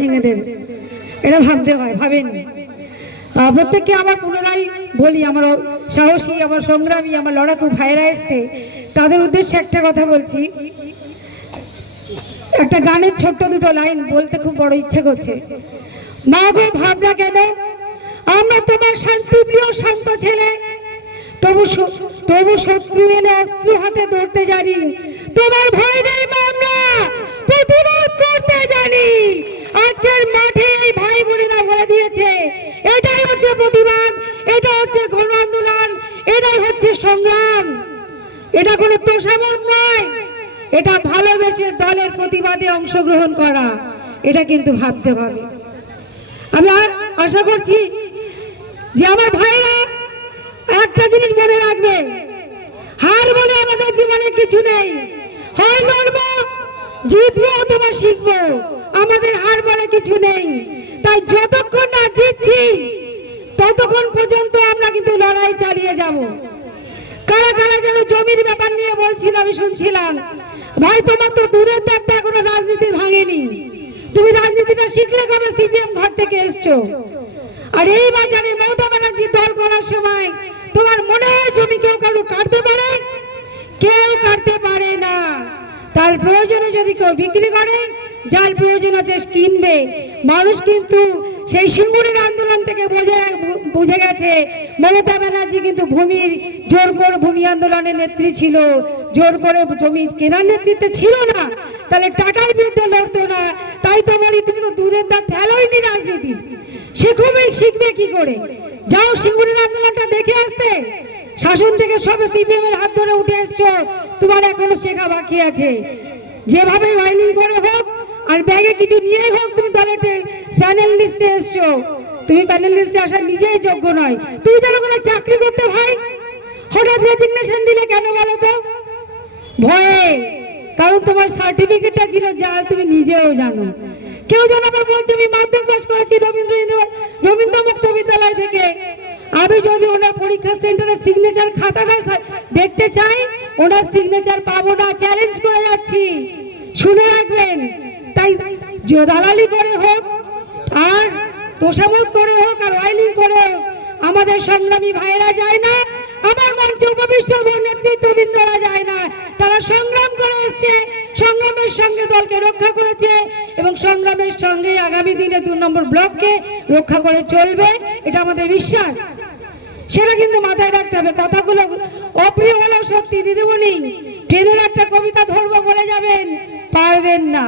ভেঙে দেবে। এটা ভাবতে হয়, ভাবেন। প্রত্যেককে আমার পুনরায় বলি, আমার সাহসী, আমার সংগ্রামী, আমার লড়াকু ভাইরা এসছে। তাদের উদ্দেশ্যে একটা কথা বলছি। একটা গানের ছোট্ট দুটো লাইন বলতে খুব বড় ইচ্ছে করছে। মা গো, ভাবনা কেন? আমরা তোমার শান্তিপ্রিয় শান্ত ছেলে। তবু তবু শত্রু এলে অস্ত্র হাতে ধরতে জানি। তোমার ভয় নেই প্রতিবাদ করতে জানি আজকের মাঠে এই ভাই বোনেরা বলে দিয়েছে এটাই হচ্ছে প্রতিবাদ এটা হচ্ছে গণ আন্দোলন এটাই হচ্ছে সংগ্রাম। এটা কোনো তোষামত নয়, এটা ভালোবেসে দলের প্রতিবাদে অংশগ্রহণ করা, এটা কিন্তু ভাবতে হবে। আমি আর- আশা করছি যে আমার ভাইরা একটা জিনিস মনে রাখবে, হার বলে আমাদের জীবনে কিছু নেই। হয় লড়বো জিতবো অথবা শিখব, আমাদের হার বলে কিছু নেই। তাই যতক্ষণ না জিতছি ততক্ষণ পর্যন্ত আমরা কিন্তু লড়াই চালিয়ে যাব। কারা কারা যেন জমির ব্যাপার নিয়ে বলছিল আমি শুনছিলাম। ভাই তোমার তো দূরের দাগটা এখনও রাজনীতির ভাঙেনি। তুমি রাজনীতিটা শিখলে কবে সিপিএম ঘর থেকে এসছো? আর এই বাজারে মমতা ব্যানার্জি দল করার সময় তোমার মনে হয় জমি কেউ কারও কাটতে পারে? কেউ কাটতে পারে না। তার প্রয়োজনে যদি কেউ বিক্রি করে, যার প্রয়োজন আছে কিনবে। মানুষ কিন্তু সেই সিঙ্গুরের আন্দোলন থেকে বোঝে, বুঝে গেছে, মমতা ব্যানার্জি কিন্তু ভূমির জোর করে ভূমি আন্দোলনের নেত্রী ছিল। জোর করে জমি কেনার নেতৃত্বে ছিল না। তাহলে টাকার বিরুদ্ধে লড়তো না। তাই তো বলি, তুমি তো দুধের দাঁত ফেলোইনি রাজনীতি। শিখবে শিখবে কি করে? যাও সিঙ্গুরের আন্দোলনটা দেখে আসতে। শাসন থেকে সবে সিপিএম এর হাত ধরে উঠে এসছো। তোমার এখনও শেখা বাকি আছে। যেভাবে ওয়াইলিং করে হোক আর ব্যাগে কিছু নিয়ে হোক তুমি দলের প্যানেল লিস্টে এসছো। তুমি প্যানেল লিস্টে আসার নিজেই যোগ্য নয়। তুমি যেন কোনো চাকরি করতে ভাই, হঠাৎ রেজিগনেশন দিলে কেন বলো তো? ভয়ে। কারণ তোমার সার্টিফিকেটটা ছিল যা তুমি নিজেও জানো। কেউ যেন আবার বলছে, আমি মাধ্যমিক পাস করেছি রবীন্দ্র রবীন্দ্র মুক্ত বিদ্যালয় থেকে। আমি যদি ওনার পরীক্ষা সেন্টারের সিগনেচার খাতাটা দেখতে চাই, ওনার সিগনেচার পাবো না চ্যালেঞ্জ করে যাচ্ছি। শুনে রাখবেন তাই যে দালালি করে হোক আর তোষামত করে হোক আর ওয়াইলিং করে হোক, আমাদের সংগ্রামী ভাইয়েরা যায় না, আমার মঞ্চে উপবিষ্ট নেতৃত্ববৃন্দরা যায় না। তারা সংগ্রাম করে এসছে, সংগ্রামের সঙ্গে দলকে রক্ষা করেছে এবং সংগ্রামের সঙ্গে আগামী দিনে দু নম্বর ব্লককে রক্ষা করে চলবে, এটা আমাদের বিশ্বাস। সেটা কিন্তু মাথায় রাখতে হবে, কথাগুলো অপ্রিয় হলেও সত্যি, দিদিমণি ট্রেনের একটা কবিতা ধরবো বলে যাবেন, পারবেন না।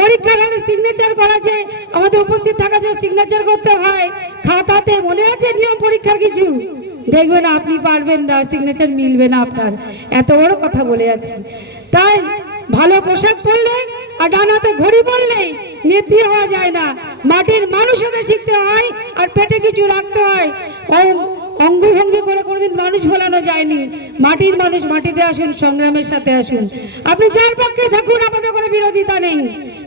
পরীক্ষার হলে সিগনেচার করা যে আমাদের উপস্থিত থাকার জন্য সিগনেচার করতে হয়। খাতাতে মনে আছে নিয়ম পরীক্ষার কিছু? দেখবেন আপনি পারবেন না সিগনেচার মিলবে না আপনার। এত বড় কথা বলে যাচ্ছি। তাই ভালো পোশাক পরলে আর ডানাতে ঘড়ি পরলেই নেত্রী হওয়া যায় না। মাটির মানুষ হতে শিখতে হয় আর পেটে কিছু রাখতে হয়। অঙ্গভঙ্গি করে কোনোদিন মানুষ ভোলানো যায়নি। মাটির মানুষ, মাটিতে আসুন, সংগ্রামের সাথে আসুন। আপনি যার পক্ষে থাকুন আমাদের কোনো বিরোধিতা নেই।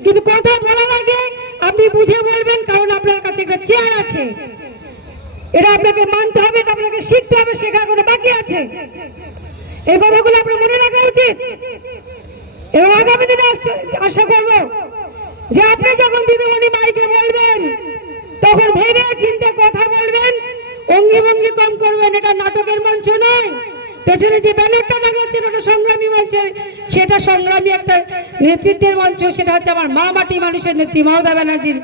কিন্তু কথা বলার লাগে, আপনি বুঝে বলবেন, কারণ আপনার কাছে একটা চেয়ার আছে। এটা আপনাকে মানতে হবে আপনাকে শিখতে হবে শেখা কোনো বাকি আছে। এই কথাগুলো আপনার মনে রাখা উচিত। এবং আগামী দিনে আশা করব যে আপনি যখন দিদিমণি মাইকে বলবেন, তখন ভেবে চিন্তে কথা বলবেন, অঙ্গি ভঙ্গি কম করবেন। এটা নাটকের মঞ্চ নয়। পেছনে যে ব্যানারটা লাগাচ্ছেন, ওটা সংগ্রামী মঞ্চে সেটা সংগ্রামী একটা নেতৃত্বের মঞ্চ, সেটা হচ্ছে আমার মা মাটি মানুষের নেত্রী মমতা ব্যানার্জির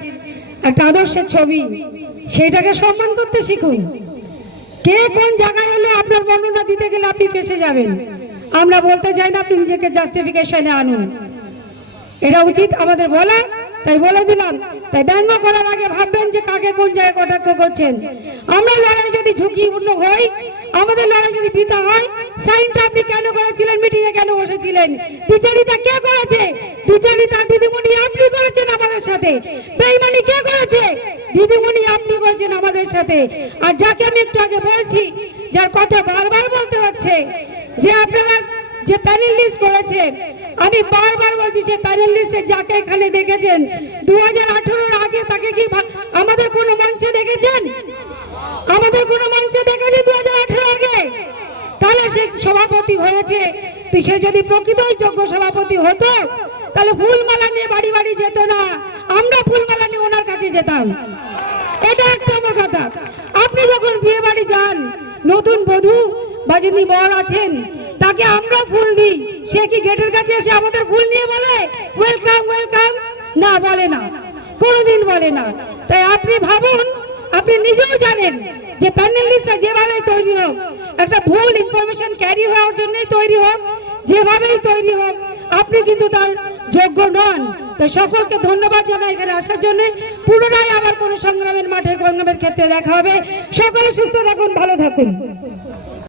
একটা আদর্শের ছবি। সেটাকে সম্মান করতে শিখুন। কে কোন জায়গায় হলে আপনার বর্ণনা দিতে গেলে আপনি ফেসে যাবেন? আমরা বলতে চাই না আপনি নিজেকে জাস্টিফিকেশনে আনুন। এটা উচিত আমাদের বলা, তাই বলে দিলাম। তাই ব্যঙ্গ করার আগে ভাববেন যে কাকে কোন জায়গায় কটাক্ষ করছেন। আমরা লড়াই যদি ঝুঁকিপূর্ণ হই, আমাদের লড়াই যদি পিতা হয়, সাইনটা আপনি কেন করেছিলেন মিটিংয়ে কেন বসেছিলেন? বিচারিতা কে করেছে? বিচারিতা দিদিমণি আপনি করেছেন আমাদের সাথে। বেইমানি কে করেছে? দিদিমণি আপনি করেছেন আমাদের সাথে। আর যাকে আমি একটু আগে বলছি, যার কথা বারবার বলতে হচ্ছে, যে আপনারা যে প্যানেল লিস্ট করেছে আমি বারবার বলছি যে প্যানেল লিস্টে যাকে এখানে দেখেছেন দু হাজার আগে তাকে কি আমাদের কোনো মঞ্চে দেখেছেন? আমাদের কোনো মঞ্চে দেখেছি দু হাজার আগে? তাহলে সে সভাপতি হয়েছে তো সে যদি প্রকৃতই যোগ্য সভাপতি হতো, তাহলে ফুলমালা নিয়ে বাড়ি বাড়ি যেত না। আমরা ফুলমালা নিয়ে ওনার কাছে যেতাম। এটা একটা কথা। আপনি যখন বিয়ে বাড়ি যান, নতুন বধূ বা যিনি বর আছেন, তাকে আমরা ফুল দিই। সে কি গেটের কাছে এসে আমাদের ফুল নিয়ে বলে ওয়েলকাম ওয়েলকাম না, বলে না। কোনোদিন বলে না। তাই আপনি ভাবুন আপনি নিজেও জানেন যে প্যানেল লিস্টটা যেভাবে তৈরি হোক, একটা ভুল ইনফরমেশন ক্যারি হওয়ার জন্যই তৈরি হোক, যেভাবেই তৈরি হোক, আপনি কিন্তু তার যোগ্য নন। তো সকলকে ধন্যবাদ জানাই এখানে আসার জন্য। পুনরায় আবার কোনো সংগ্রামের মাঠে সংগ্রামের ক্ষেত্রে দেখা হবে। সকলে সুস্থ থাকুন, ভালো থাকুন।